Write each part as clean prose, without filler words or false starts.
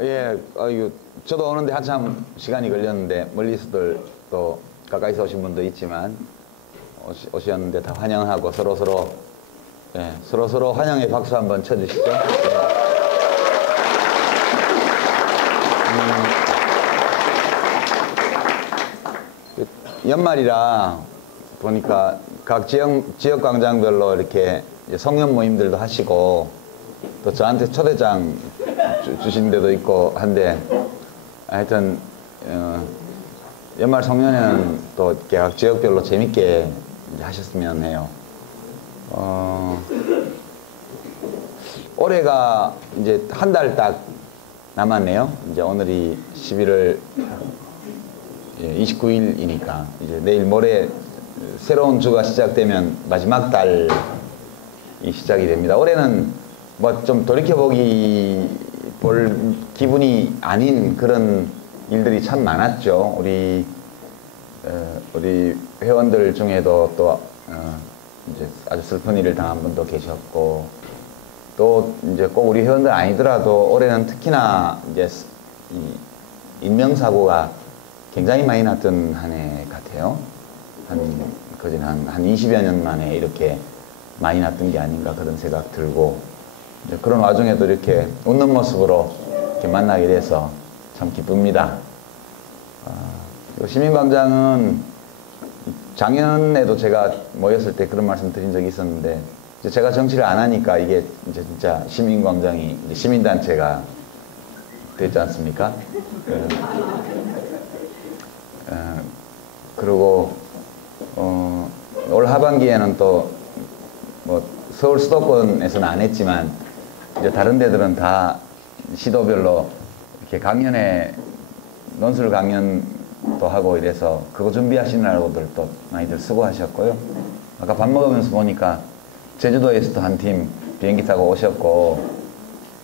예, 이거 저도 오는데 한참 시간이 걸렸는데 멀리서들 또 가까이서 오신 분도 있지만 오셨는데 다 환영하고 서로서로 예, 서로서로 환영의 박수 한번 쳐주시죠. 연말이라 보니까 각 지역 광장별로 이렇게 성년 모임들도 하시고 또 저한테 초대장 주신 데도 있고 한데 하여튼 연말 송년회는 또 각 지역별로 재밌게 하셨으면 해요. 올해가 이제 한 달 딱 남았네요. 이제 오늘이 11월 29일이니까 이제 내일 모레 새로운 주가 시작되면 마지막 달이 시작이 됩니다. 올해는 뭐 좀 돌이켜보기 볼 기분이 아닌 그런 일들이 참 많았죠. 우리 회원들 중에도 또 이제 아주 슬픈 일을 당한 분도 계셨고, 또 이제 꼭 우리 회원들 아니더라도 올해는 특히나 이제 인명사고가 굉장히 많이 났던 한 해 같아요. 한 20여 년 만에 이렇게 많이 났던 게 아닌가 그런 생각 들고, 그런 와중에도 이렇게 웃는 모습으로 이렇게 만나게 돼서 참 기쁩니다. 시민광장은 작년에도 제가 모였을 때 그런 말씀 드린 적이 있었는데, 이제 제가 정치를 안 하니까 이게 이제 진짜 시민광장이 이제 시민단체가 됐지 않습니까? 그리고 올 하반기에는 또 뭐 서울 수도권에서는 안 했지만 이제 다른 데들은 다 시도별로 이렇게 강연회 논술 강연도 하고 이래서 그거 준비하시느라고들 또 많이들 수고하셨고요. 아까 밥 먹으면서 보니까 제주도에서도 한 팀 비행기 타고 오셨고,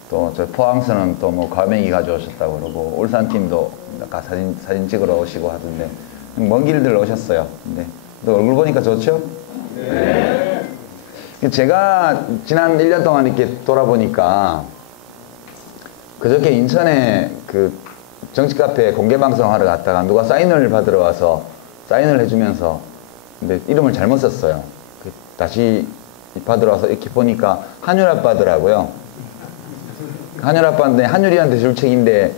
또 저 포항서는 또 뭐 과메기 가져오셨다고 그러고, 울산 팀도 아까 사진 찍으러 오시고 하던데 먼 길들 오셨어요. 근데 또 얼굴 보니까 좋죠? 네. 제가 지난 1년 동안 이렇게 돌아보니까 그저께 인천에 그 정치 카페 공개 방송하러 갔다가 누가 사인을 받으러 와서 사인을 해주면서 근데 이름을 잘못 썼어요. 다시 받으러 와서 이렇게 보니까 한율 아빠더라고요. 한율 아빠인데 한율이한테 줄 책인데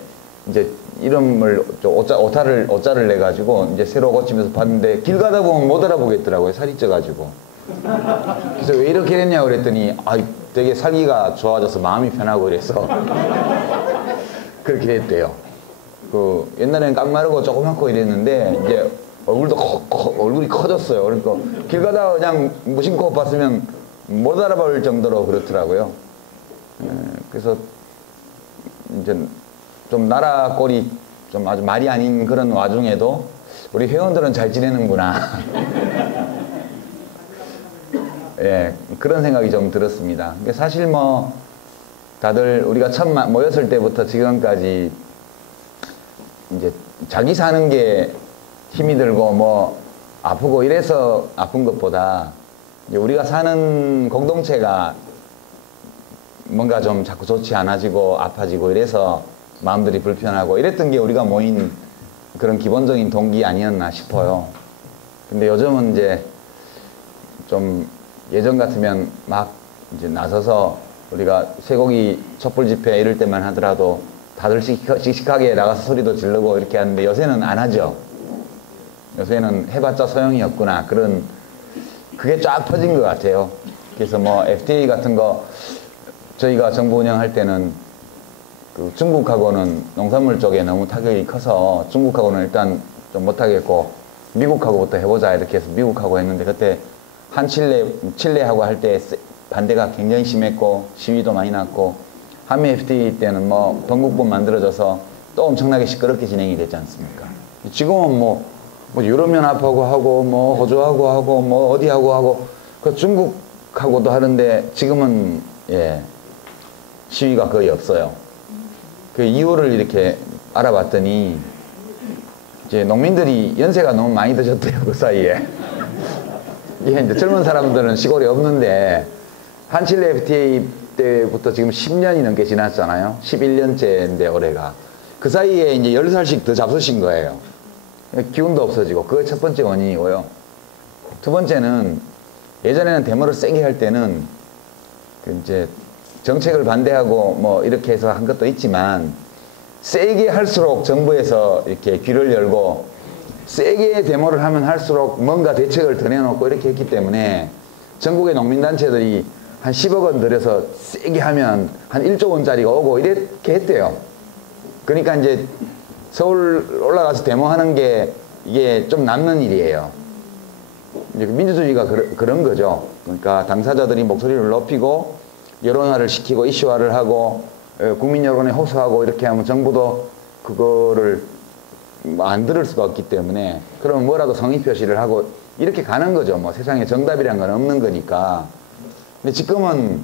이제 이름을 오자를 내가지고 이제 새로 고치면서 봤는데 길 가다 보면 못 알아보겠더라고요. 살이 쪄가지고. 그래서 왜 이렇게 됐냐고 그랬더니 되게 살기가 좋아져서 마음이 편하고 그래서 그렇게 됐대요. 그 옛날에는 깡마르고 조그맣고 이랬는데 이제 얼굴이 커졌어요. 그러니까 길 가다가 그냥 무심코 봤으면 못 알아볼 정도로 그렇더라고요. 그래서 이제 좀 나라 꼴이 좀 아주 말이 아닌 그런 와중에도 우리 회원들은 잘 지내는구나. 예, 그런 생각이 좀 들었습니다. 사실 뭐 다들 우리가 처음 모였을 때부터 지금까지 이제 자기 사는 게 힘이 들고 뭐 아프고 이래서 아픈 것보다 이제 우리가 사는 공동체가 뭔가 좀 자꾸 좋지 않아지고 아파지고 이래서 마음들이 불편하고 이랬던 게 우리가 모인 그런 기본적인 동기 아니었나 싶어요. 근데 요즘은 이제 좀 예전 같으면 막 이제 나서서 우리가 쇠고기 촛불 집회 이럴 때만 하더라도 다들 씩씩하게 나가서 소리도 지르고 이렇게 하는데 요새는 안 하죠. 요새는 해봤자 소용이 없구나. 그게 쫙 퍼진 것 같아요. 그래서 뭐 FTA 같은 거 저희가 정부 운영할 때는 그 중국하고는 농산물 쪽에 너무 타격이 커서 중국하고는 일단 좀 못하겠고 미국하고부터 해보자 이렇게 해서 미국하고 했는데 그때 칠레하고 할 때 반대가 굉장히 심했고 시위도 많이 났고 한미 FTA 때는 뭐 동국본 만들어져서 또 엄청나게 시끄럽게 진행이 됐지 않습니까? 지금은 뭐 유럽연합하고 하고 뭐 호주하고 하고 뭐 어디하고 하고 그 중국하고도 하는데 지금은 예 시위가 거의 없어요. 그 이유를 이렇게 알아봤더니 이제 농민들이 연세가 너무 많이 드셨대요. 그 사이에. 이게 이제 젊은 사람들은 시골에 없는데 한칠레 FTA 때부터 지금 10년이 넘게 지났잖아요. 11년째인데 올해가. 그 사이에 이제 10살씩 더 잡수신 거예요. 기운도 없어지고 그게 첫 번째 원인이고요. 두 번째는 예전에는 데모를 세게 할 때는 그 이제 정책을 반대하고 뭐 이렇게 해서 한 것도 있지만 세게 할수록 정부에서 이렇게 귀를 열고 세게 데모를 하면 할수록 뭔가 대책을 더 내놓고 이렇게 했기 때문에 전국의 농민단체들이 한 10억 원 들여서 세게 하면 한 1조 원짜리가 오고 이렇게 했대요. 그러니까 이제 서울 올라가서 데모하는 게 이게 좀 남는 일이에요. 이제 민주주의가 그런 거죠. 그러니까 당사자들이 목소리를 높이고 여론화를 시키고 이슈화를 하고 국민 여론에 호소하고 이렇게 하면 정부도 그거를 안 들을 수가 없기 때문에 그러면 뭐라도 성의 표시를 하고 이렇게 가는 거죠. 뭐 세상에 정답이란 건 없는 거니까. 근데 지금은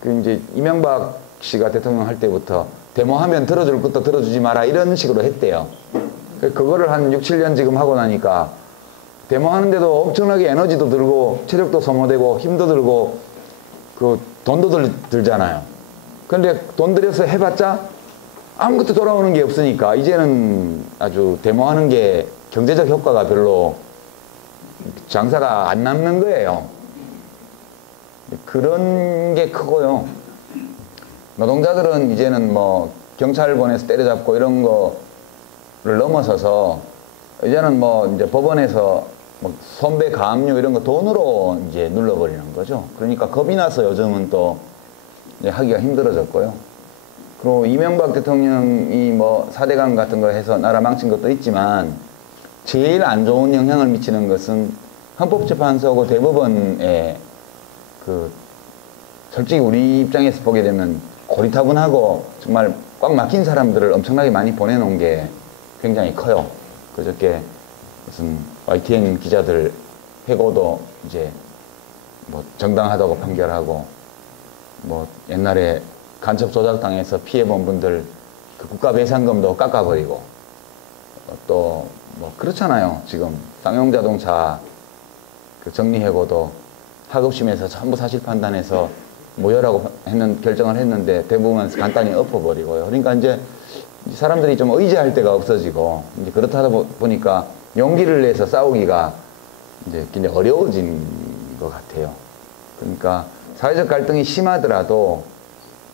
그 이제 이명박 씨가 대통령 할 때부터 데모하면 들어줄 것도 들어주지 마라 이런 식으로 했대요. 그거를 한 6, 7년 지금 하고 나니까 데모하는데도 엄청나게 에너지도 들고 체력도 소모되고 힘도 들고 그 돈도 들잖아요. 근데 돈 들여서 해봤자 아무것도 돌아오는 게 없으니까 이제는 아주 데모하는 게 경제적 효과가 별로 장사가 안 남는 거예요. 그런 게 크고요. 노동자들은 이제는 뭐 경찰 보내서 때려잡고 이런 거를 넘어서서 이제는 뭐 이제 법원에서 뭐 손배 가압류 이런 거 돈으로 이제 눌러버리는 거죠. 그러니까 겁이 나서 요즘은 또 이제 하기가 힘들어졌고요. 그리고 이명박 대통령이 뭐 4대강 같은 거 해서 나라 망친 것도 있지만 제일 안 좋은 영향을 미치는 것은 헌법재판소하고 대법원에 그 솔직히 우리 입장에서 보게 되면 고리타분하고 정말 꽉 막힌 사람들을 엄청나게 많이 보내놓은 게 굉장히 커요. 그저께 무슨 YTN 기자들 회고도 이제 뭐 정당하다고 판결하고 뭐 옛날에 간첩 조작당해서 피해본 분들 그 국가배상금도 깎아버리고 또 뭐 그렇잖아요. 지금 쌍용자동차 그 정리해고도 하급심에서 전부 사실 판단해서 무효라고 결정을 했는데 대부분 간단히 엎어버리고요. 그러니까 이제 사람들이 좀 의지할 데가 없어지고 이제 그렇다 보니까 용기를 내서 싸우기가 이제 굉장히 어려워진 것 같아요. 그러니까 사회적 갈등이 심하더라도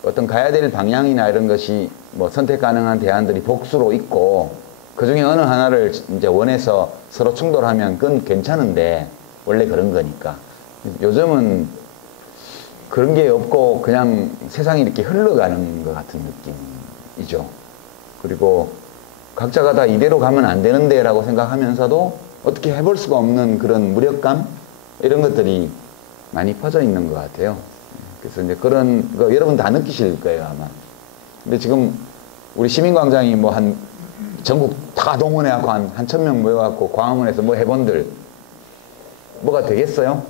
어떤 가야 될 방향이나 이런 것이 뭐 선택 가능한 대안들이 복수로 있고 그 중에 어느 하나를 이제 원해서 서로 충돌하면 그건 괜찮은데 원래 그런 거니까 요즘은 그런 게 없고 그냥 세상이 이렇게 흘러가는 것 같은 느낌이죠. 그리고 각자가 다 이대로 가면 안 되는데 라고 생각하면서도 어떻게 해볼 수가 없는 그런 무력감 이런 것들이 많이 퍼져 있는 것 같아요. 그래서 이제 그런 거 여러분 다 느끼실 거예요 아마. 근데 지금 우리 시민광장이 뭐 한 전국 다 동원해갖고 한 1,000명 모여갖고 광화문에서 뭐 해본들 뭐가 되겠어요?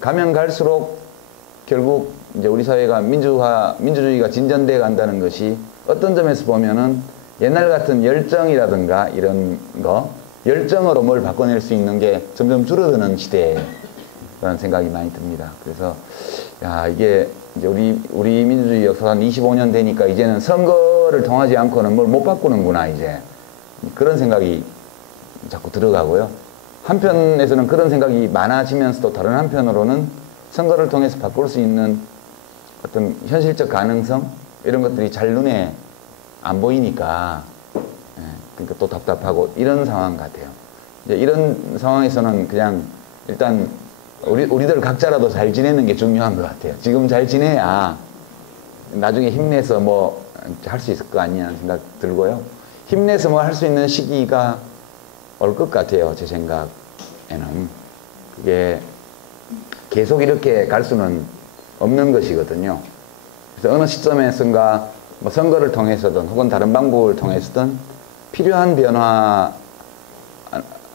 가면 갈수록 결국 이제 우리 사회가 민주주의가 진전돼 간다는 것이 어떤 점에서 보면은 옛날 같은 열정이라든가 이런 거 열정으로 뭘 바꿔낼 수 있는 게 점점 줄어드는 시대라는 생각이 많이 듭니다. 그래서 야 이게 이제 우리 민주주의 역사가 한 25년 되니까 이제는 선거를 통하지 않고는 뭘 못 바꾸는구나 이제 그런 생각이 자꾸 들어가고요. 한편에서는 그런 생각이 많아지면서도 다른 한편으로는 선거를 통해서 바꿀 수 있는 어떤 현실적 가능성 이런 것들이 잘 눈에 안 보이니까 그러니까 또 답답하고 이런 상황 같아요. 이제 이런 상황에서는 그냥 일단 우리들 각자라도 잘 지내는 게 중요한 것 같아요. 지금 잘 지내야 나중에 힘내서 뭐 할 수 있을 거 아니냐는 생각 들고요. 힘내서 뭐 할 수 있는 시기가 올 것 같아요. 제 생각에는. 그게 계속 이렇게 갈 수는 없는 것이거든요. 그래서 어느 시점에선가 뭐 선거를 통해서든 혹은 다른 방법을 통해서든 필요한 변화에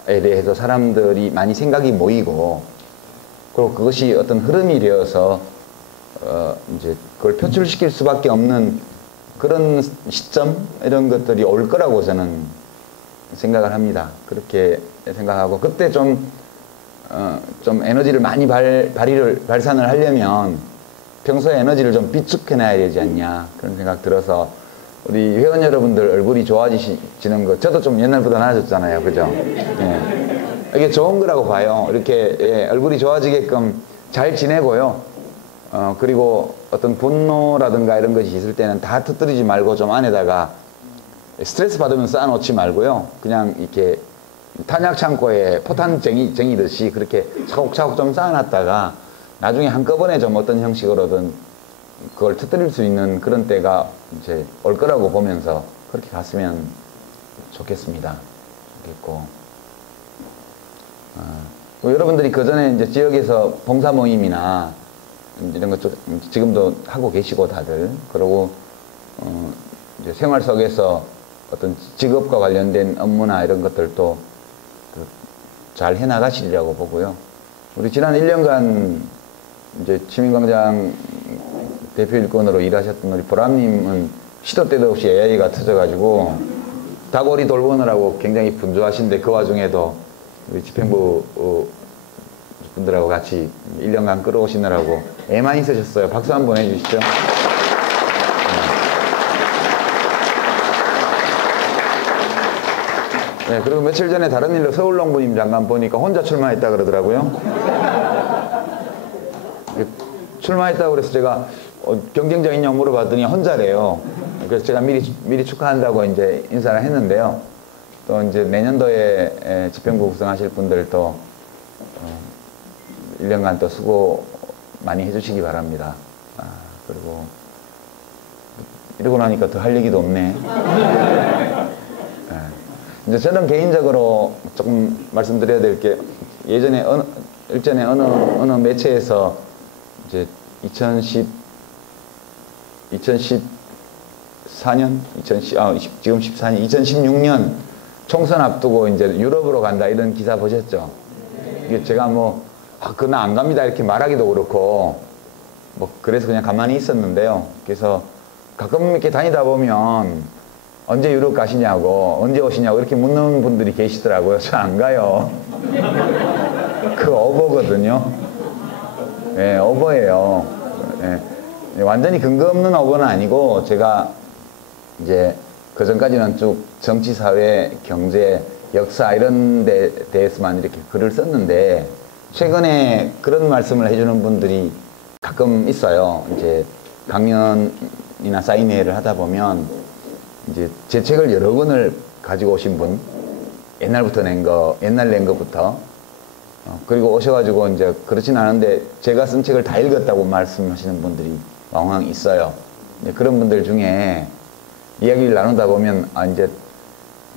대해서 사람들이 많이 생각이 모이고 그리고 그것이 어떤 흐름이 되어서 이제 그걸 표출시킬 수밖에 없는 그런 시점 이런 것들이 올 거라고 저는 생각을 합니다. 그렇게 생각하고 그때 좀 에너지를 많이 발산을 하려면 평소에 에너지를 좀 비축해놔야 되지 않냐 그런 생각 들어서 우리 회원 여러분들 얼굴이 좋아지시는 거 저도 좀 옛날보다 나아졌잖아요. 그죠? 예. 이게 좋은 거라고 봐요. 이렇게 예, 얼굴이 좋아지게끔 잘 지내고요. 그리고 어떤 분노라든가 이런 것이 있을 때는 다 터뜨리지 말고 좀 안에다가 스트레스 받으면 쌓아놓지 말고요. 그냥 이렇게 탄약 창고에 포탄 쟁이듯이 그렇게 차곡차곡 좀 쌓아놨다가 나중에 한꺼번에 좀 어떤 형식으로든 그걸 터뜨릴 수 있는 그런 때가 이제 올 거라고 보면서 그렇게 갔으면 좋겠습니다. 좋겠고. 여러분들이 그 전에 이제 지역에서 봉사 모임이나 이런 것 지금도 하고 계시고 다들 그러고 이제 생활 속에서 어떤 직업과 관련된 업무나 이런 것들도 잘 해나가시리라고 보고요. 우리 지난 1년간 이제 시민광장 대표 일꾼으로 일하셨던 우리 보람님은 시도 때도 없이 AI가 터져가지고 다골이 돌보느라고 굉장히 분주하신데 그 와중에도 우리 집행부 분들하고 같이 1년간 끌어오시느라고 애 많이 쓰셨어요. 박수 한번 해주시죠. 네, 그리고 며칠 전에 다른 일로 서울농부님 잠깐 보니까 혼자 출마했다 그러더라고요. 출마했다고 그래서 제가 경쟁자 있냐고 물어봤더니 혼자래요. 그래서 제가 미리 축하한다고 이제 인사를 했는데요. 또 이제 내년도에 집행부 구성하실 분들도 1년간 또 수고 많이 해주시기 바랍니다. 그리고 이러고 나니까 더 할 얘기도 없네. 이제 저는 개인적으로 조금 말씀드려야 될 게 예전에 일전에 어느 매체에서 이제 2014년 지금 14년 2016년 총선 앞두고 이제 유럽으로 간다 이런 기사 보셨죠? 이게 제가 그건 안 갑니다 이렇게 말하기도 그렇고 그래서 그냥 가만히 있었는데요. 그래서 가끔 이렇게 다니다 보면 언제 유럽 가시냐고 언제 오시냐고 이렇게 묻는 분들이 계시더라고요. 저 안 가요. 그 어버거든요. 예, 어버예요. 예, 완전히 근거 없는 어버는 아니고 제가 이제 그 전까지는 쭉 정치, 사회, 경제, 역사 이런 데 대해서만 이렇게 글을 썼는데 최근에 그런 말씀을 해주는 분들이 가끔 있어요. 이제 강연이나 사인회를 하다 보면 이제 제 책을 여러 권을 가지고 오신 분, 옛날부터 옛날 낸 거부터 그리고 오셔가지고 이제 그렇진 않은데 제가 쓴 책을 다 읽었다고 말씀하시는 분들이 왕왕 있어요. 그런 분들 중에 이야기를 나누다 보면 이제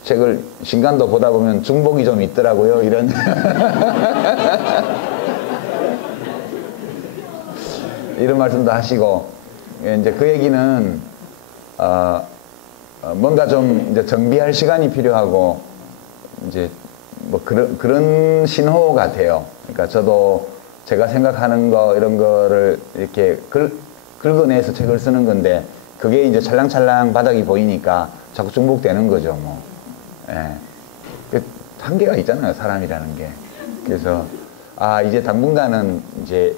책을 신간도 보다 보면 중복이 좀 있더라고요. 이런 이런 말씀도 하시고 이제 그 얘기는 뭔가 좀 이제 정비할 시간이 필요하고 이제 그런 신호 같아요. 그러니까 저도 제가 생각하는 거 이런 거를 이렇게 긁어내서 책을 쓰는 건데 그게 이제 찰랑찰랑 바닥이 보이니까 자꾸 중복되는 거죠. 예. 한계가 있잖아요, 사람이라는 게. 그래서 이제 당분간은 이제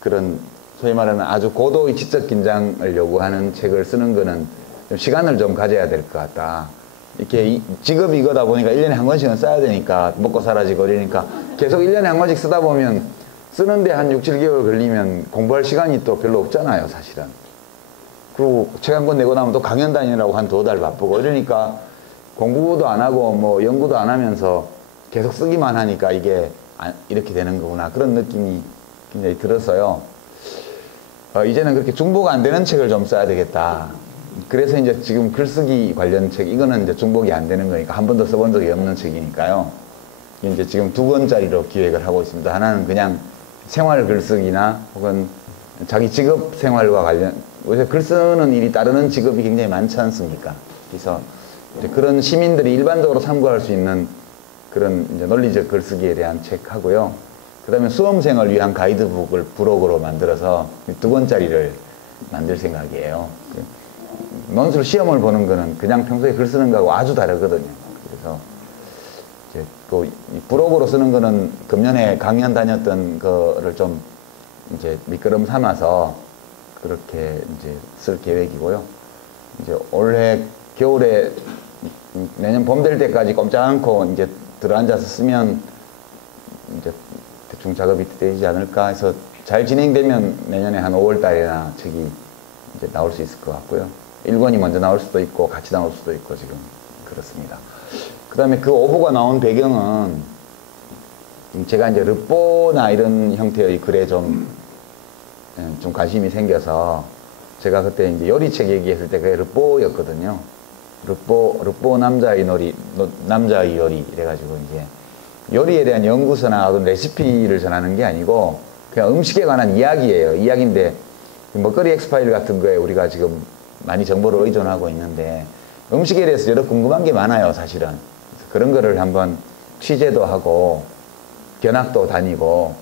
그런 소위 말하는 아주 고도의 지적 긴장을 요구하는 책을 쓰는 거는 좀 시간을 좀 가져야 될 것 같다. 이렇게 직업이 이거다 보니까 1년에 한 권씩은 써야 되니까 먹고 살아지고 이러니까 계속 1년에 한 권씩 쓰다 보면 쓰는데 한 6, 7개월 걸리면 공부할 시간이 또 별로 없잖아요, 사실은. 그리고 책 한 권 내고 나면 또 강연 다니느라고 한 2달 바쁘고 이러니까 공부도 안 하고 연구도 안 하면서 계속 쓰기만 하니까 이게 이렇게 되는 거구나. 그런 느낌이 굉장히 들어서요. 이제는 그렇게 중복 안 되는 책을 좀 써야 되겠다. 그래서 이제 지금 글쓰기 관련 책, 이거는 이제 중복이 안 되는 거니까 한 번도 써본 적이 없는 책이니까요. 이제 지금 2권짜리로 기획을 하고 있습니다. 하나는 그냥 생활 글쓰기나 혹은 자기 직업 생활과 관련, 요새 글 쓰는 일이 따르는 직업이 굉장히 많지 않습니까? 그래서 이제 그런 시민들이 일반적으로 참고할 수 있는 그런 이제 논리적 글쓰기에 대한 책 하고요. 그 다음에 수험생을 위한 가이드북을 부록으로 만들어서 2권짜리를 만들 생각이에요. 논술 시험을 보는 거는 그냥 평소에 글 쓰는 거하고 아주 다르거든요. 그래서 이제 또 이 부록으로 쓰는 거는 금년에 강연 다녔던 거를 좀 이제 미끄럼 삼아서 그렇게 이제 쓸 계획이고요. 이제 올해 겨울에 내년 봄 될 때까지 꼼짝 않고 이제 들어앉아서 쓰면 이제 대충 작업이 되지 않을까 해서 잘 진행되면 내년에 한 5월 달에나 책이 이제 나올 수 있을 것 같고요. 1권이 먼저 나올 수도 있고 같이 나올 수도 있고 지금 그렇습니다. 그 다음에 그 오보가 나온 배경은 제가 이제 르뽀나 이런 형태의 글에 좀 관심이 생겨서 제가 그때 이제 요리책 얘기했을 때 그게 르뽀였거든요. 르뽀 남자의 요리 이래가지고 이제 요리에 대한 연구서나 어떤 레시피를 전하는 게 아니고 그냥 음식에 관한 이야기예요. 이야기인데 먹거리 엑스파일 같은 거에 우리가 지금 많이 정보를 의존하고 있는데 음식에 대해서 여러 궁금한 게 많아요, 사실은. 그런 거를 한번 취재도 하고 견학도 다니고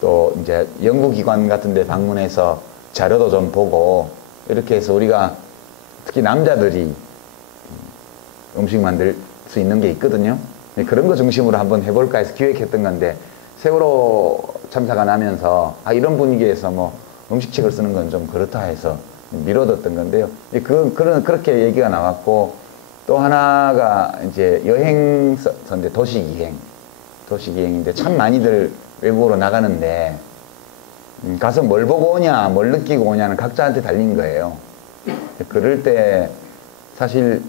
또 이제 연구기관 같은 데 방문해서 자료도 좀 보고 이렇게 해서 우리가 특히 남자들이 음식 만들 수 있는 게 있거든요. 그런 거 중심으로 한번 해볼까 해서 기획했던 건데 세월호 참사가 나면서 이런 분위기에서 뭐 음식책을 쓰는 건 좀 그렇다 해서 미뤄뒀던 건데요. 그렇게 얘기가 나왔고 또 하나가 이제 여행서인데 도시기행인데 참 많이들 외국으로 나가는데 가서 뭘 보고 오냐, 뭘 느끼고 오냐는 각자한테 달린 거예요. 그럴 때 사실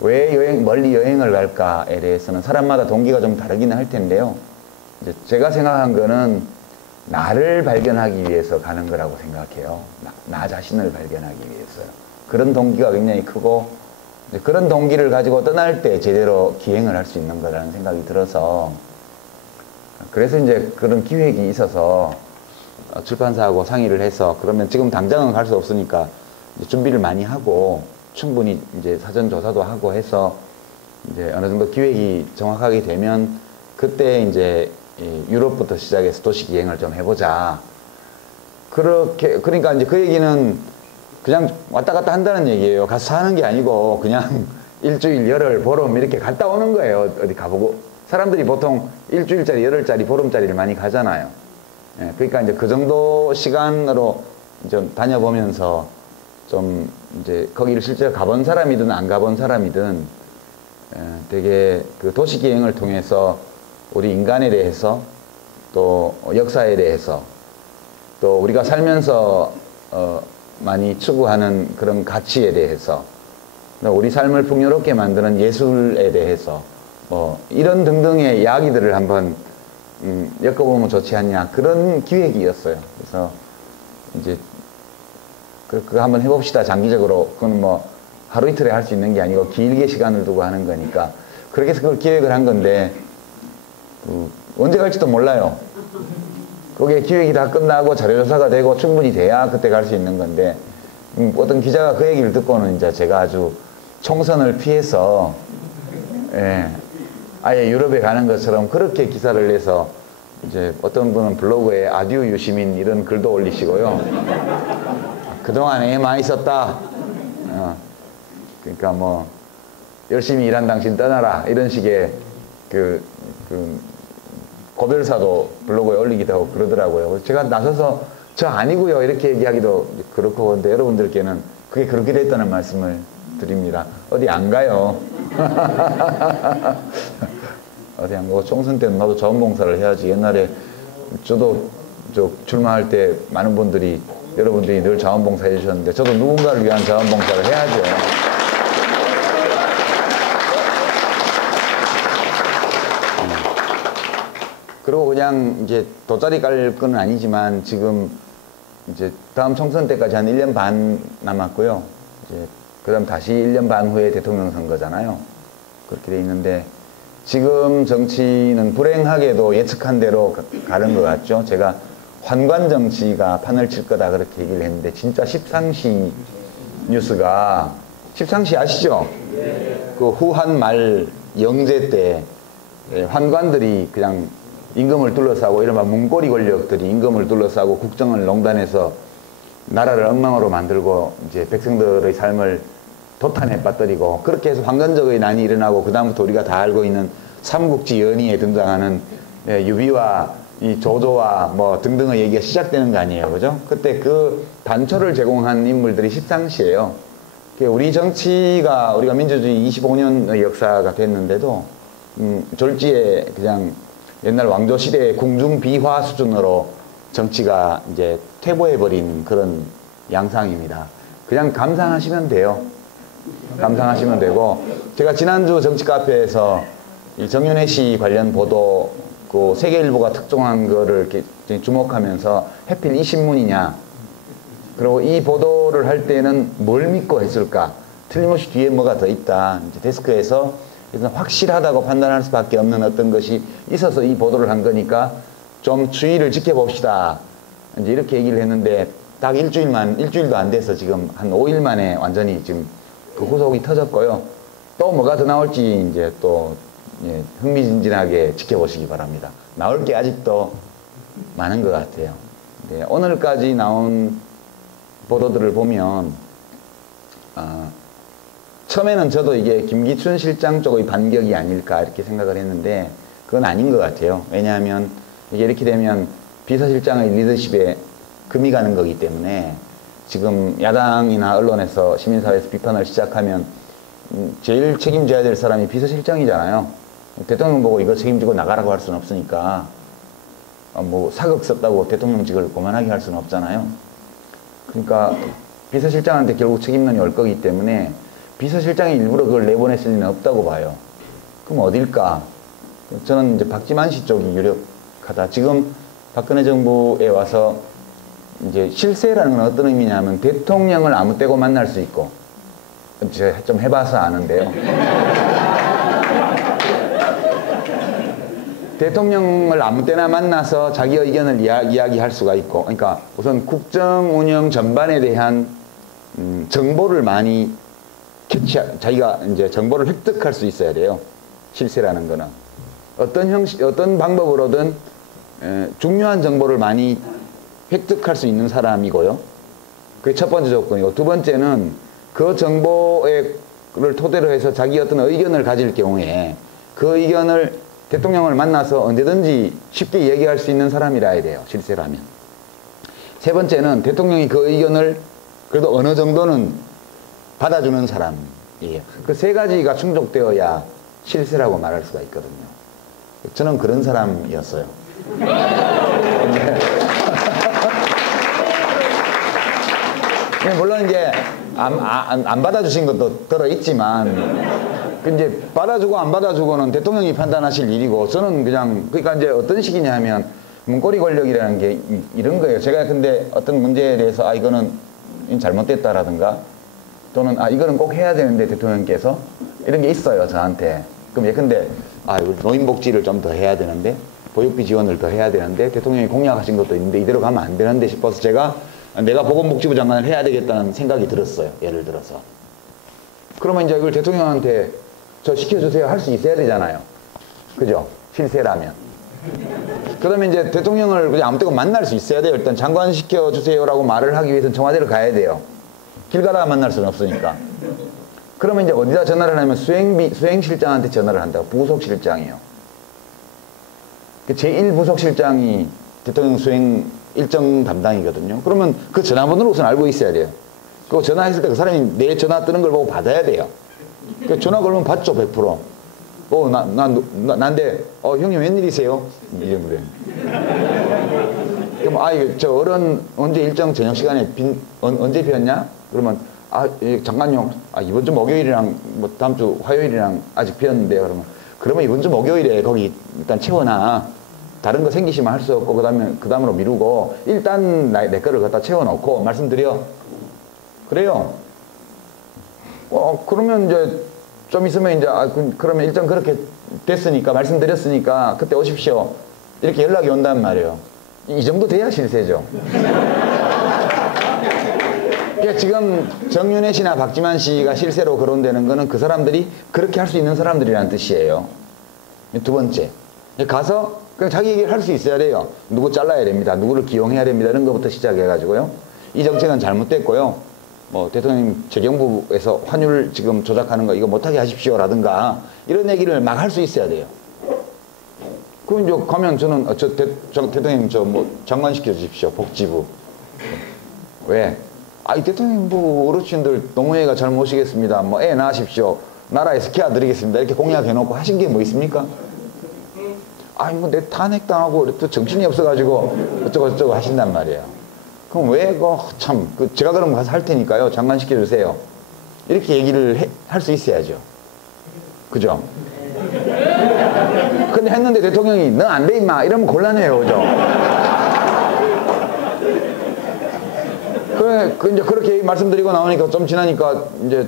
왜 멀리 여행을 갈까에 대해서는 사람마다 동기가 좀 다르기는 할 텐데요. 이제 제가 생각한 거는 나를 발견하기 위해서 가는 거라고 생각해요. 나 자신을 발견하기 위해서요. 그런 동기가 굉장히 크고 그런 동기를 가지고 떠날 때 제대로 기행을 할 수 있는 거라는 생각이 들어서 그래서 이제 그런 기획이 있어서 출판사하고 상의를 해서 그러면 지금 당장은 갈 수 없으니까 준비를 많이 하고 충분히 이제 사전 조사도 하고 해서 이제 어느 정도 기획이 정확하게 되면 그때 이제 유럽부터 시작해서 도시 기행을 좀 해보자. 그러니까 이제 그 얘기는 그냥 왔다 갔다 한다는 얘기예요. 가서 사는 게 아니고 그냥 일주일, 열흘, 보름 이렇게 갔다 오는 거예요. 어디 가보고. 사람들이 보통 일주일짜리, 열흘짜리, 보름짜리를 많이 가잖아요. 예, 그러니까 이제 그 정도 시간으로 좀 다녀보면서 좀 이제 거기를 실제로 가본 사람이든 안 가본 사람이든 되게 그 도시기행을 통해서 우리 인간에 대해서 또 역사에 대해서 또 우리가 살면서 많이 추구하는 그런 가치에 대해서 우리 삶을 풍요롭게 만드는 예술에 대해서 이런 등등의 이야기들을 한번 엮어보면 좋지 않냐 그런 기획이었어요. 그래서 이제 그거 한번 해봅시다. 장기적으로. 그건 뭐 하루 이틀에 할 수 있는 게 아니고 길게 시간을 두고 하는 거니까 그렇게 해서 그걸 기획을 한 건데 언제 갈지도 몰라요. 그게 기획이 다 끝나고 자료조사가 되고 충분히 돼야 그때 갈 수 있는 건데 어떤 기자가 그 얘기를 듣고는 이제 제가 아주 총선을 피해서 아예 유럽에 가는 것처럼 그렇게 기사를 내서 이제 어떤 분은 블로그에 아듀 유시민 이런 글도 올리시고요. 그동안 애 많이 썼다. 그러니까 뭐 열심히 일한 당신 떠나라 이런 식의 그 고별사도 블로그에 올리기도 하고 그러더라고요. 제가 나서서 저 아니고요 이렇게 얘기하기도 그렇고 근데 여러분들께는 그게 그렇게 됐다는 말씀을 드립니다. 어디 안 가요. 어디 안 가고 총선 때는 나도 자원봉사를 해야지. 옛날에 저도 출마할 때 많은 분들이 여러분들이 늘 자원봉사 해주셨는데 저도 누군가를 위한 자원봉사를 해야죠. 그리고 그냥 이제 돗자리 깔 건 아니지만 지금 이제 다음 총선 때까지 한 1년 반 남았고요. 이제 그 다음 다시 1년 반 후에 대통령 선거잖아요. 그렇게 돼 있는데 지금 정치는 불행하게도 예측한 대로 가는 것 같죠. 제가 환관 정치가 판을 칠 거다 그렇게 얘기를 했는데 진짜 십상시 뉴스가 십상시 아시죠? 그 후한 말 영제 때 환관들이 그냥 임금을 둘러싸고 이른바 문고리 권력들이 임금을 둘러싸고 국정을 농단해서 나라를 엉망으로 만들고 이제 백성들의 삶을 도탄에 빠뜨리고 그렇게 해서 황건적의 난이 일어나고 그 다음부터 우리가 다 알고 있는 삼국지 연의에 등장하는 유비와 이 조조와 뭐 등등의 얘기가 시작되는 거 아니에요. 그죠? 그때 그 단초를 제공한 인물들이 십상시예요. 우리 정치가, 우리가 민주주의 25년의 역사가 됐는데도, 졸지에 그냥 옛날 왕조 시대의 궁중비화 수준으로 정치가 이제 퇴보해버린 그런 양상입니다. 그냥 감상하시면 돼요. 감상하시면 되고, 제가 지난주 정치 카페에서 이 정윤회 씨 관련 보도, 그 세계일보가 특종한 거를 이렇게 주목하면서 해필 이 신문이냐, 그리고 이 보도를 할 때는 뭘 믿고 했을까? 틀림없이 뒤에 뭐가 더 있다. 이제 데스크에서 확실하다고 판단할 수밖에 없는 어떤 것이 있어서 이 보도를 한 거니까 좀 추이를 지켜봅시다. 이제 이렇게 얘기를 했는데 딱 일주일도 안 돼서 지금 한 5일 만에 완전히 지금 그 후속이 터졌고요. 또 뭐가 더 나올지 이제 또 예, 흥미진진하게 지켜보시기 바랍니다. 나올 게 아직도 많은 것 같아요. 네, 오늘까지 나온 보도들을 보면 처음에는 저도 이게 김기춘 실장 쪽의 반격이 아닐까 이렇게 생각을 했는데 그건 아닌 것 같아요. 왜냐하면 이게 이렇게 되면 비서실장의 리더십에 금이 가는 거기 때문에 지금 야당이나 언론에서 시민사회에서 비판을 시작하면 제일 책임져야 될 사람이 비서실장이잖아요. 대통령 보고 이거 책임지고 나가라고 할 수는 없으니까 뭐 사극 썼다고 대통령직을 고만하게 할 수는 없잖아요. 그러니까 비서실장한테 결국 책임론이 올 거기 때문에 비서실장이 일부러 그걸 내보냈을 리는 없다고 봐요. 그럼 어딜까? 저는 이제 박지만 씨 쪽이 유력하다. 지금 박근혜 정부에 와서 이제 실세라는 건 어떤 의미냐면 대통령을 아무 때고 만날 수 있고, 제가 좀 해봐서 아는데요. 대통령을 아무 때나 만나서 자기 의견을 이야기할 수가 있고, 그러니까 우선 국정 운영 전반에 대한 정보를 많이 자기가 이제 정보를 획득할 수 있어야 돼요. 실세라는 거는 어떤 방법으로든 중요한 정보를 많이 획득할 수 있는 사람이고요. 그게 첫 번째 조건이고, 두 번째는 그 정보를 토대로 해서 자기 어떤 의견을 가질 경우에 그 의견을 대통령을 만나서 언제든지 쉽게 얘기할 수 있는 사람이라 해야 돼요. 실세라면. 세 번째는 대통령이 그 의견을 그래도 어느 정도는 받아주는 사람이에요. 그 세 가지가 충족되어야 실세라고 말할 수가 있거든요. 저는 그런 사람이었어요. 물론 이제 안 받아주신 것도 들어있지만, 이제 받아주고 안 받아주고는 대통령이 판단하실 일이고, 저는 그냥, 그러니까 이제 어떤 식이냐 하면 문고리 권력이라는 게 이런 거예요. 제가 근데 어떤 문제에 대해서 이거는 잘못됐다라든가, 또는 이거는 꼭 해야 되는데 대통령께서 이런 게 있어요, 저한테. 그럼 예컨대 이거 노인복지를 좀 더 해야 되는데, 보육비 지원을 더 해야 되는데 대통령이 공약하신 것도 있는데 이대로 가면 안 되는데 싶어서 내가 보건복지부 장관을 해야 되겠다는 생각이 들었어요. 예를 들어서. 그러면 이제 이걸 대통령한테 저 시켜주세요 할 수 있어야 되잖아요. 그죠? 실세라면. 그러면 이제 대통령을 그냥 아무 때나 만날 수 있어야 돼요. 일단 장관 시켜주세요라고 말을 하기 위해서는 청와대를 가야 돼요. 길 가다가 만날 수는 없으니까. 그러면 이제 어디다 전화를 하면 수행실장한테 전화를 한다고. 부속실장이에요. 제1부속실장이 대통령 수행 일정 담당이거든요. 그러면 그 전화번호를 우선 알고 있어야 돼요. 그거 전화했을 때 그 사람이 내 전화 뜨는 걸 보고 받아야 돼요. 그 전화 걸면 받죠, 100%. 난데, 형님 웬일이세요? 이 정도에. 그럼, 저 어른 언제 일정 저녁 시간에 언제 비었냐? 그러면, 잠깐요. 이번 주 목요일이랑, 다음 주 화요일이랑 아직 비었는데요. 그러면 이번 주 목요일에 거기 일단 채워놔. 다른 거 생기시면 할 수 없고, 그 다음으로 미루고, 일단 내 거를 갖다 채워놓고, 말씀드려. 그래요. 그러면 이제, 좀 있으면 이제, 그러면 일단 그렇게 됐으니까, 말씀드렸으니까, 그때 오십시오. 이렇게 연락이 온단 말이에요. 이 정도 돼야 실세죠. 그러니까 지금 정윤회 씨나 박지만 씨가 실세로 거론되는 거는 그 사람들이 그렇게 할 수 있는 사람들이라는 뜻이에요. 두 번째. 가서 그냥 자기 얘기를 할 수 있어야 돼요. 누구 잘라야 됩니다. 누구를 기용해야 됩니다. 이런 것부터 시작해가지고요. 이 정책은 잘못됐고요. 대통령 재경부에서 환율 지금 조작하는 거 이거 못하게 하십시오라든가 이런 얘기를 막 할 수 있어야 돼요. 그럼 이제 가면 저는, 저 대통령 뭐 장관 시켜주십시오. 복지부. 왜? 아이, 대통령 뭐 어르신들 노무회가 잘 모시겠습니다. 뭐 애 낳으십시오. 나라에서 케어 드리겠습니다. 이렇게 공약해놓고 하신 게 뭐 있습니까? 아니, 뭐 내 탄핵당하고 또 정신이 없어가지고 어쩌고 하신단 말이에요. 그럼 왜, 참, 제가 그럼 가서 할 테니까요. 장관 시켜주세요. 이렇게 얘기를 할 수 있어야죠. 그죠? 근데 했는데 대통령이 너 안 돼 임마 이러면 곤란해요. 그죠? 이제 그렇게 말씀드리고 나오니까 좀 지나니까 이제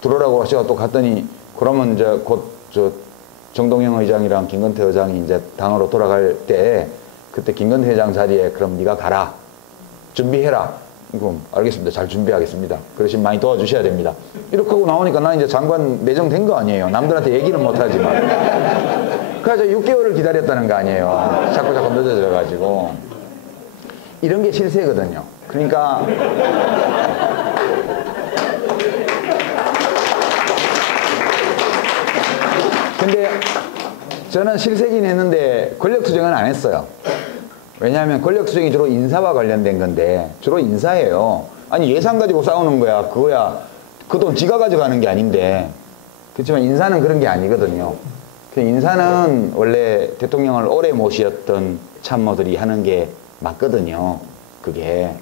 들어오라고 제가 또 갔더니 그러면 이제 곧 정동영 의장이랑 김건태 의장이 이제 당으로 돌아갈 때 그때 김건태 회장 자리에 그럼 네가 가라. 준비해라. 그럼 알겠습니다. 잘 준비하겠습니다. 그러시면 많이 도와주셔야 됩니다. 이렇게 하고 나오니까 나 이제 장관 내정된 거 아니에요. 남들한테 얘기는 못하지만. 그래서 6개월을 기다렸다는 거 아니에요. 자꾸 늦어져가지고. 이런 게 실세거든요. 그러니까 근데 저는 실세긴 했는데 권력투쟁은 안 했어요. 왜냐하면 권력투쟁이 주로 인사와 관련된 건데 주로 인사예요. 아니 예산 가지고 싸우는 거야. 그거야 그 돈 지가 가져가는 게 아닌데. 그렇지만 인사는 그런 게 아니거든요. 인사는 원래 대통령을 오래 모시었던 참모들이 하는 게 맞거든요. 그게.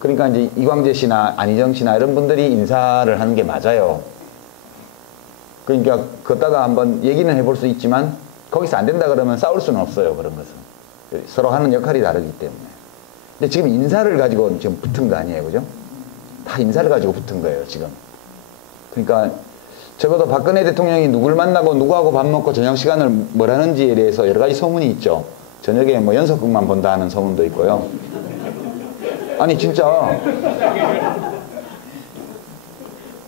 그러니까 이제 이광재 씨나 안희정 씨나 이런 분들이 인사를 하는 게 맞아요. 그러니까 걷다가 한번 얘기는 해볼 수 있지만 거기서 안 된다 그러면 싸울 수는 없어요. 그런 것은. 서로 하는 역할이 다르기 때문에. 근데 지금 인사를 가지고 지금 붙은 거 아니에요. 그죠? 다 인사를 가지고 붙은 거예요. 지금. 그러니까 적어도 박근혜 대통령이 누굴 만나고 누구하고 밥 먹고 저녁 시간을 뭘 하는지에 대해서 여러 가지 소문이 있죠. 저녁에 뭐 연속극만 본다 하는 소문도 있고요. 아니 진짜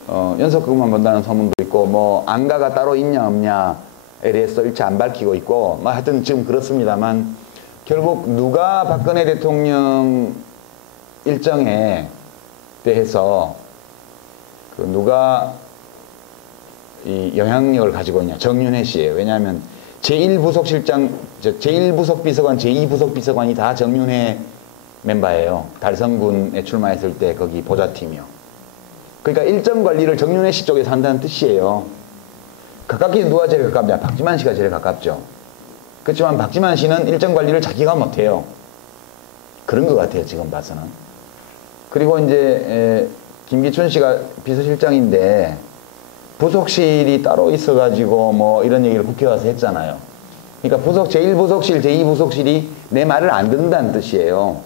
연속극만 본다는 소문도 있고 뭐 안가가 따로 있냐 없냐에 대해서 일체 안 밝히고 있고 뭐 하여튼 지금 그렇습니다만 결국 누가 박근혜 대통령 일정에 대해서 누가 이 영향력을 가지고 있냐. 정윤회 씨예요. 왜냐하면 제1부속실장, 제1부속 비서관, 제2부속 비서관이 다 정윤회 멤버예요. 달성군에 출마했을 때 거기 보좌팀이요. 그러니까 일정 관리를 정윤회 씨 쪽에서 한다는 뜻이에요. 가깝게 누가 제일 가깝냐? 박지만 씨가 제일 가깝죠. 그렇지만 박지만 씨는 일정 관리를 자기가 못해요. 그런 것 같아요. 지금 봐서는. 그리고 이제 김기춘 씨가 비서실장인데 부속실이 따로 있어가지고 뭐 이런 얘기를 국회 와서 했잖아요. 그러니까 제1부속실, 제2부속실이 내 말을 안 듣는다는 뜻이에요.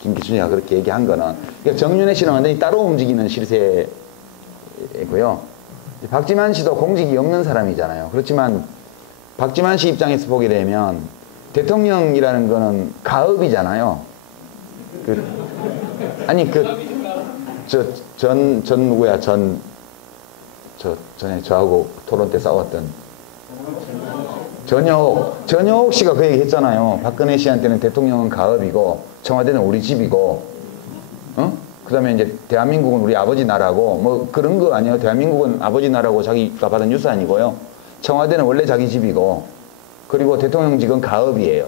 김기춘이가 그렇게 얘기한 거는. 그러니까 정윤회 씨는 완전히 따로 움직이는 실세고요. 박지만 씨도 공직이 없는 사람이잖아요. 그렇지만 박지만 씨 입장에서 보게 되면 대통령이라는 거는 가업이잖아요. 누구야? 전에 저하고 토론 때 싸웠던 전효옥 씨가 그 얘기 했잖아요. 박근혜 씨한테는 대통령은 가업이고 청와대는 우리 집이고 그 다음에 이제 대한민국은 우리 아버지 나라고 뭐 그런 거 아니에요. 대한민국은 아버지 나라고 자기가 받은 유산이고요. 청와대는 원래 자기 집이고 그리고 대통령직은 가업이에요.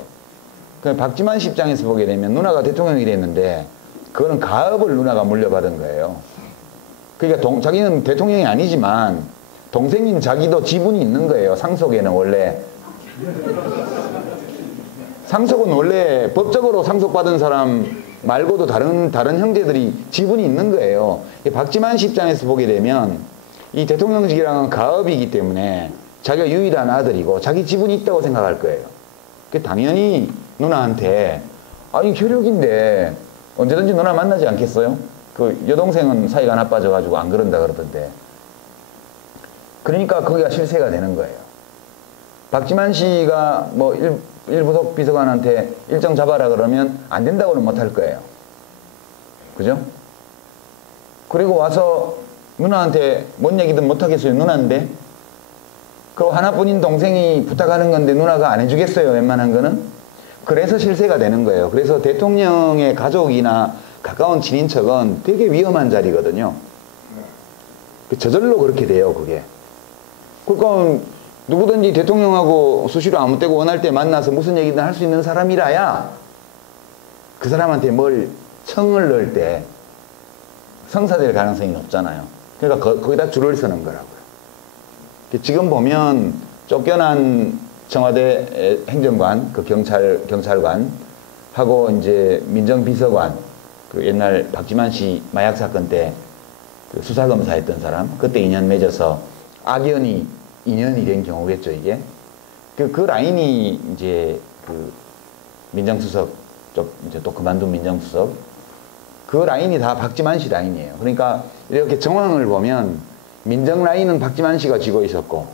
박지만 씨 입장에서 보게 되면 누나가 대통령이 됐는데 그거는 가업을 누나가 물려받은 거예요. 그러니까 자기는 대통령이 아니지만 동생인 자기도 지분이 있는 거예요. 상속에는 원래. 상속은 원래 법적으로 상속받은 사람 말고도 다른 형제들이 지분이 있는 거예요. 박지만 씨 입장에서 보게 되면 이 대통령직이랑은 가업이기 때문에 자기가 유일한 아들이고 자기 지분이 있다고 생각할 거예요. 당연히 누나한테 아니 혈육인데 언제든지 누나 만나지 않겠어요? 그 여동생은 사이가 나빠져가지고 안 그런다 그러던데. 그러니까 거기가 실세가 되는 거예요. 박지만 씨가 뭐 일부속 비서관한테 일정 잡아라 그러면 안 된다고는 못할 거예요. 그죠? 그리고 와서 누나한테 뭔 얘기든 못하겠어요. 누나인데. 그리고 하나뿐인 동생이 부탁하는 건데 누나가 안 해주겠어요. 웬만한 거는. 그래서 실세가 되는 거예요. 그래서 대통령의 가족이나 가까운 친인척은 되게 위험한 자리거든요. 저절로 그렇게 돼요, 그게. 그러니까 누구든지 대통령하고 수시로 아무 때고 원할 때 만나서 무슨 얘기든 할 수 있는 사람이라야 그 사람한테 뭘 청을 넣을 때 성사될 가능성이 높잖아요. 그러니까 거기다 줄을 서는 거라고요. 지금 보면 쫓겨난 청와대 행정관, 그 경찰관 하고 이제 민정비서관, 그 옛날 박지만 씨 마약 사건 때 그 수사검사했던 사람, 그때 인연 맺어서 악연이 인연이 된 경우겠죠, 이게. 그 라인이 이제 그 민정수석 쪽, 이제 또 그만둔 민정수석, 그 라인이 다 박지만 씨 라인이에요. 그러니까 이렇게 정황을 보면 민정 라인은 박지만 씨가 쥐고 있었고,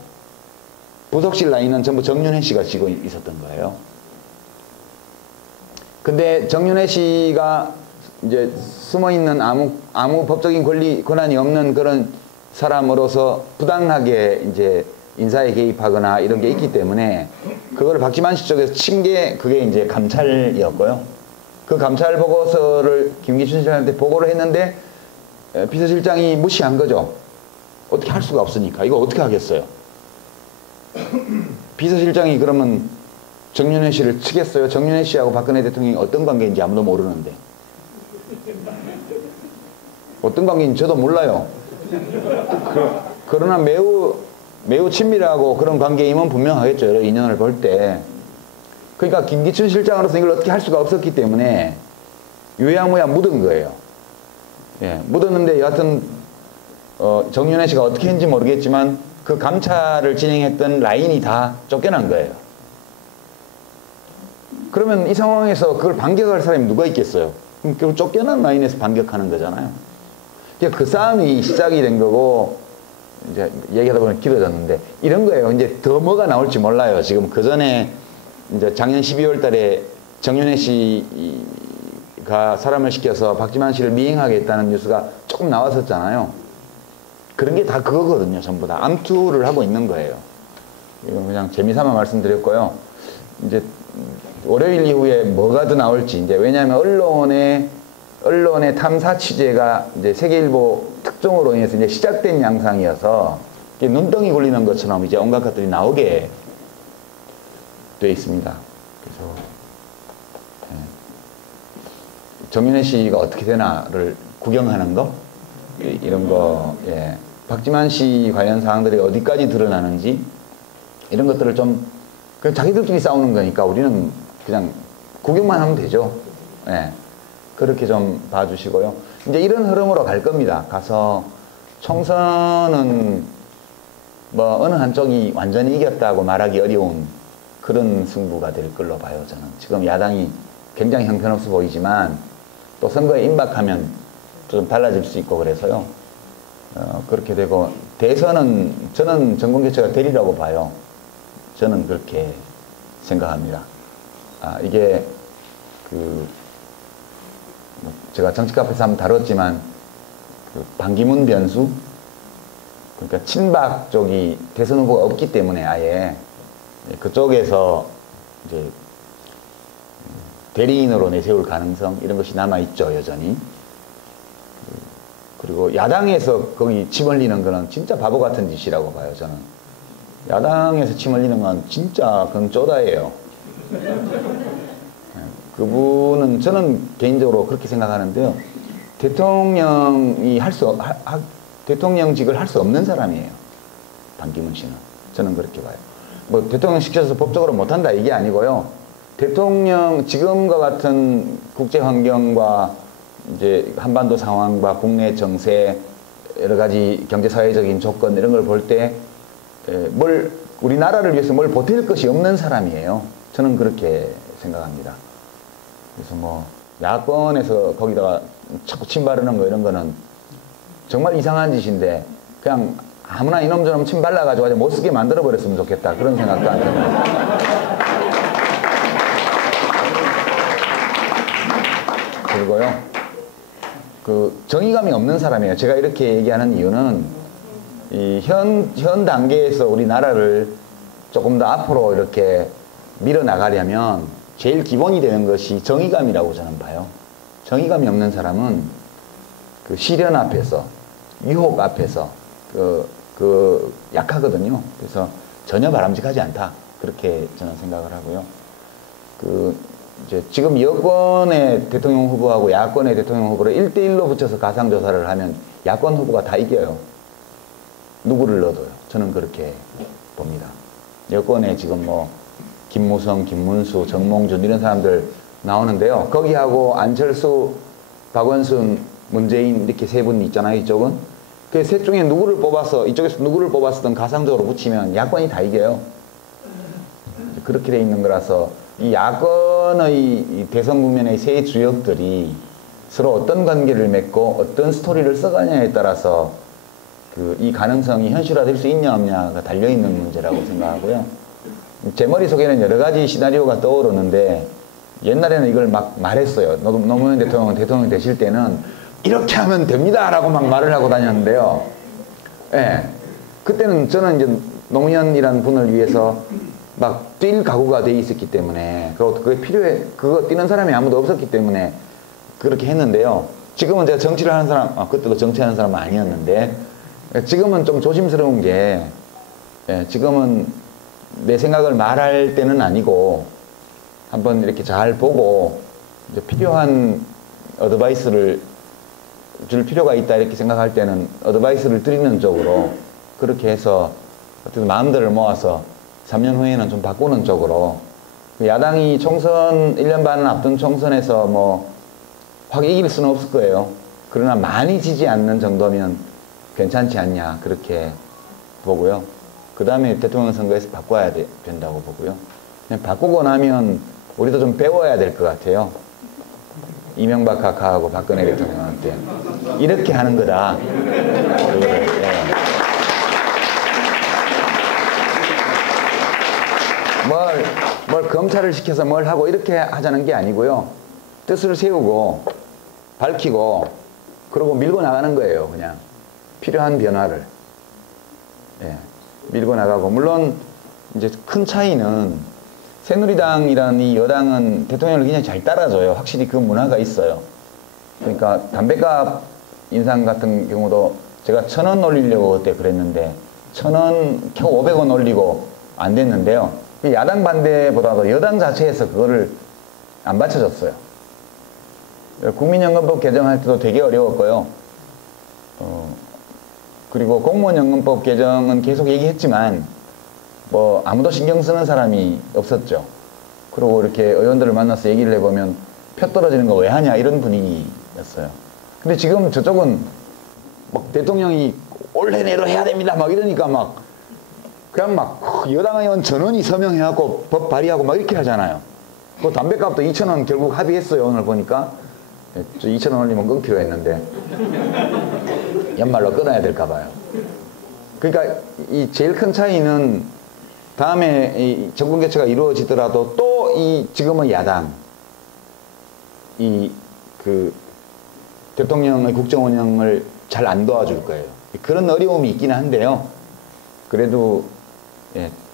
부속실 라인은 전부 정윤회 씨가 쥐고 있었던 거예요. 근데 정윤회 씨가 이제 숨어있는 아무 법적인 권한이 없는 그런 사람으로서 부당하게 이제 인사에 개입하거나 이런 게 있기 때문에 그걸 박지만 씨 쪽에서 친 게 그게 이제 감찰이었고요. 그 감찰 보고서를 김기춘 실장한테 보고를 했는데 비서실장이 무시한 거죠. 어떻게 할 수가 없으니까. 이거 어떻게 하겠어요? 비서실장이 그러면 정윤회 씨를 치겠어요? 정윤회 씨하고 박근혜 대통령이 어떤 관계인지 아무도 모르는데. 어떤 관계인지 저도 몰라요. 그러나 매우 친밀하고 그런 관계임은 분명하겠죠. 여러 인연을 볼 때. 그러니까 김기춘 실장으로서 이걸 어떻게 할 수가 없었기 때문에 유야무야 묻은 거예요. 예, 묻었는데 여하튼 정윤회 씨가 어떻게 했는지 모르겠지만 그 감찰을 진행했던 라인이 다 쫓겨난 거예요. 그러면 이 상황에서 그걸 반격할 사람이 누가 있겠어요? 그럼 결국 쫓겨난 라인에서 반격하는 거잖아요. 그러니까 그 싸움이 시작이 된 거고, 이제 얘기하다 보면 길어졌는데, 이런 거예요. 이제 더 뭐가 나올지 몰라요. 지금 그 전에 이제 작년 12월 달에 정윤회 씨가 사람을 시켜서 박지만 씨를 미행하게 했다는 뉴스가 조금 나왔었잖아요. 그런 게 다 그거거든요. 전부 다. 암투를 하고 있는 거예요. 이건 그냥 재미삼아 말씀드렸고요. 이제 월요일 이후에 뭐가 더 나올지, 이제 왜냐하면 언론의 탐사 취재가 이제 세계일보 특종으로 인해서 이제 시작된 양상이어서 눈덩이 굴리는 것처럼 이제 온갖 것들이 나오게 돼 있습니다. 그래서 정윤회 씨가 어떻게 되나를 구경하는 거, 이런 거, 예. 박지만 씨 관련 사항들이 어디까지 드러나는지 이런 것들을 좀 그냥 자기들끼리 싸우는 거니까 우리는 그냥 구경만 하면 되죠. 예. 그렇게 좀 봐주시고요. 이제 이런 흐름으로 갈 겁니다. 가서 총선은 뭐 어느 한쪽이 완전히 이겼다고 말하기 어려운 그런 승부가 될 걸로 봐요. 저는 지금 야당이 굉장히 형편없어 보이지만 또 선거에 임박하면 좀 달라질 수 있고 그래서요. 그렇게 되고 대선은 저는 정권교체가 되리라고 봐요. 저는 그렇게 생각합니다. 이게 제가 정치 카페에서 한번 다뤘지만 반기문 변수, 그러니까 친박 쪽이 대선 후보가 없기 때문에 아예 그쪽에서 이제 대리인으로 내세울 가능성 이런 것이 남아 있죠, 여전히. 그리고 야당에서 거기 침 흘리는 거는 진짜 바보 같은 짓이라고 봐요, 저는. 야당에서 침 흘리는 건 진짜 그건 쪼다예요. 그분은 저는 개인적으로 그렇게 생각하는데요. 대통령직을 할 수 없는 사람이에요. 반기문 씨는. 저는 그렇게 봐요. 뭐 대통령 시켜서 법적으로 못한다 이게 아니고요. 대통령 지금과 같은 국제 환경과 이제 한반도 상황과 국내 정세 여러 가지 경제 사회적인 조건 이런 걸 볼 때 우리나라를 위해서 뭘 보탤 것이 없는 사람이에요. 저는 그렇게 생각합니다. 그래서 뭐 야권에서 거기다가 자꾸 침 바르는 거 이런 거는 정말 이상한 짓인데 그냥 아무나 이놈저놈 침 발라가지고 아주 못쓰게 만들어 버렸으면 좋겠다 그런 생각도 안 듭니다. 그리고요 정의감이 없는 사람이에요. 제가 이렇게 얘기하는 이유는 이 현 단계에서 우리나라를 조금 더 앞으로 이렇게 밀어나가려면 제일 기본이 되는 것이 정의감이라고 저는 봐요. 정의감이 없는 사람은 시련 앞에서, 유혹 앞에서 약하거든요. 그래서 전혀 바람직하지 않다. 그렇게 저는 생각을 하고요. 이제 지금 여권의 대통령 후보하고 야권의 대통령 후보를 1대1로 붙여서 가상조사를 하면 야권 후보가 다 이겨요. 누구를 넣어도요. 저는 그렇게 봅니다. 여권에 지금 뭐 김무성, 김문수, 정몽준 이런 사람들 나오는데요. 거기하고 안철수, 박원순, 문재인 이렇게 세 분 있잖아요. 이쪽은. 그 셋 중에 누구를 뽑아서 이쪽에서 누구를 뽑았든 가상적으로 붙이면 야권이 다 이겨요. 그렇게 돼 있는 거라서 이 야권의 이 대선 국면의 세 주역들이 서로 어떤 관계를 맺고 어떤 스토리를 써가냐에 따라서 이 가능성이 현실화될 수 있냐 없냐가 달려있는 문제라고 생각하고요. 제 머릿속에는 여러 가지 시나리오가 떠오르는데 옛날에는 이걸 막 말했어요. 노무현 대통령은 대통령 되실 때는 이렇게 하면 됩니다 라고 막 말을 하고 다녔는데요. 예. 그때는 저는 이제 노무현이라는 분을 위해서 막 뛸 각오가 돼 있었기 때문에 그리고 그게 그거 뛰는 사람이 아무도 없었기 때문에 그렇게 했는데요. 지금은 제가 정치를 하는 사람, 그때도 정치하는 사람은 아니었는데 지금은 좀 조심스러운 게 지금은 내 생각을 말할 때는 아니고 한번 이렇게 잘 보고 이제 필요한 어드바이스를 줄 필요가 있다 이렇게 생각할 때는 어드바이스를 드리는 쪽으로 그렇게 해서 어쨌든 마음들을 모아서 3년 후에는 좀 바꾸는 쪽으로 야당이 총선 1년 반 앞둔 총선에서 뭐 확 이길 수는 없을 거예요. 그러나 많이 지지 않는 정도면 괜찮지 않냐 그렇게 보고요. 그 다음에 대통령 선거에서 바꿔야 된다고 보고요. 바꾸고 나면 우리도 좀 배워야 될 것 같아요. 이명박 각하하고 박근혜 대통령한테 이렇게 하는 거다. 뭘 검찰을 시켜서 뭘 하고 이렇게 하자는 게 아니고요. 뜻을 세우고 밝히고 그러고 밀고 나가는 거예요. 그냥 필요한 변화를 밀고 나가고 물론 이제 큰 차이는 새누리당이라는 이 여당은 대통령을 굉장히 잘 따라줘요. 확실히 그 문화가 있어요. 그러니까 담배값 인상 같은 경우도 제가 1,000원 올리려고 그때 그랬는데 1,000원 겨우 500원 올리고 안 됐는데요. 야당 반대보다도 여당 자체에서 그거를 안 받쳐줬어요. 국민연금법 개정할 때도 되게 어려웠고요. 그리고 공무원연금법 개정은 계속 얘기했지만 뭐 아무도 신경 쓰는 사람이 없었죠. 그리고 이렇게 의원들을 만나서 얘기를 해보면 표 떨어지는 거 왜 하냐 이런 분위기였어요. 근데 지금 저쪽은 막 대통령이 올해 내로 해야 됩니다 막 이러니까 막 그냥 막 여당 의원 전원이 서명해갖고 법 발의하고 막 이렇게 하잖아요. 그 담배값도 2,000원 결국 합의했어요. 오늘 보니까 2,000원 올리면 끊기로 했는데 연말로 끊어야 될까 봐요. 그러니까 이 제일 큰 차이는 다음에 이 정권 교체가 이루어지더라도 또 이 지금의 야당 대통령의 국정 운영을 잘 안 도와줄 거예요. 그런 어려움이 있기는 한데요. 그래도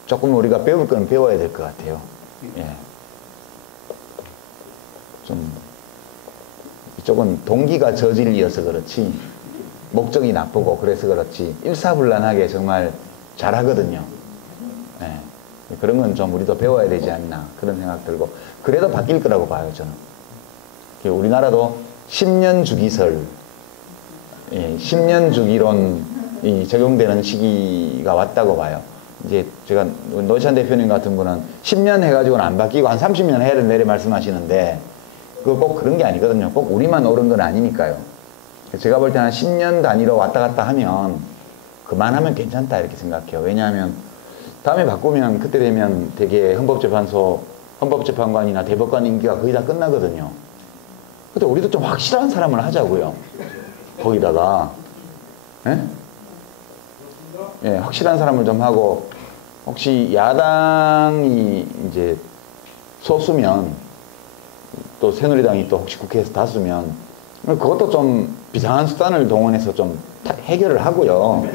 조금 우리가 배울 건 배워야 될 것 같아요. 좀 이쪽은 동기가 저질이어서 그렇지 목적이 나쁘고 그래서 그렇지 일사불란하게 정말 잘하거든요. 그런 건 좀 우리도 배워야 되지 않나 그런 생각 들고 그래도 바뀔 거라고 봐요. 저는 우리나라도 10년 주기설 10년 주기론이 적용되는 시기가 왔다고 봐요. 이제 제가 노회찬 대표님 같은 분은 10년 해가지고는 안 바뀌고 한 30년 해야 된다 이렇게 말씀하시는데 그거 꼭 그런 게 아니거든요. 꼭 우리만 옳은 건 아니니까요. 제가 볼 때는 한 10년 단위로 왔다 갔다 하면 그만하면 괜찮다 이렇게 생각해요. 왜냐하면 다음에 바꾸면 그때 되면 되게 헌법재판관이나 대법관 임기가 거의 다 끝나거든요. 근데 우리도 좀 확실한 사람을 하자고요. 거기다가 확실한 사람을 좀 하고 혹시 야당이 이제 소수면 또 새누리당이 또 혹시 국회에서 다수면 그것도 좀 비상한 수단을 동원해서 좀 해결을 하고요.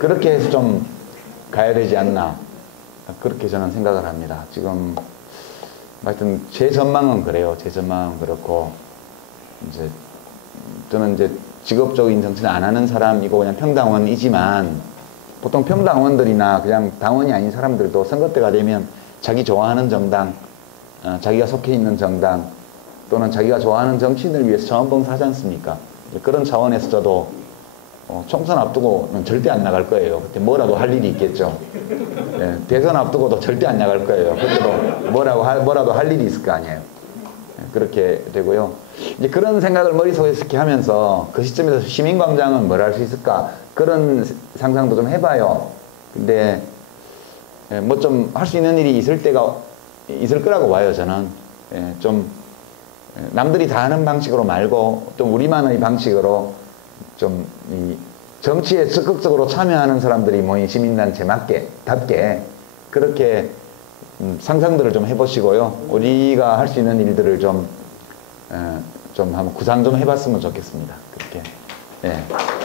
그렇게 해서 좀 가야 되지 않나 그렇게 저는 생각을 합니다. 지금 하여튼 제 전망은 그래요. 제 전망은 그렇고 이제 저는 이제 직업적인 정치는 안 하는 사람이고 그냥 평당원이지만 보통 평당원들이나 그냥 당원이 아닌 사람들도 선거 때가 되면 자기 좋아하는 정당, 자기가 속해 있는 정당 또는 자기가 좋아하는 정치인을 위해서 자원봉사하지 않습니까? 그런 차원에서 저도 총선 앞두고는 절대 안 나갈 거예요. 그때 뭐라도 할 일이 있겠죠. 예, 대선 앞두고도 절대 안 나갈 거예요. 그때도 뭐라도 할 일이 있을 거 아니에요. 예, 그렇게 되고요. 이제 그런 생각을 머릿속에 이렇게 하면서 그 시점에서 시민광장은 뭘 할 수 있을까? 그런 상상도 좀 해봐요. 근데 뭐 좀 할 수 있는 일이 있을 거라고 봐요, 저는. 예, 좀 남들이 다 하는 방식으로 말고 좀 우리만의 방식으로 좀 이 정치에 적극적으로 참여하는 사람들이 모인 시민단체 답게 그렇게 상상들을 좀 해보시고요. 우리가 할 수 있는 일들을 좀 한번 구상 좀 해봤으면 좋겠습니다. 그렇게. 예.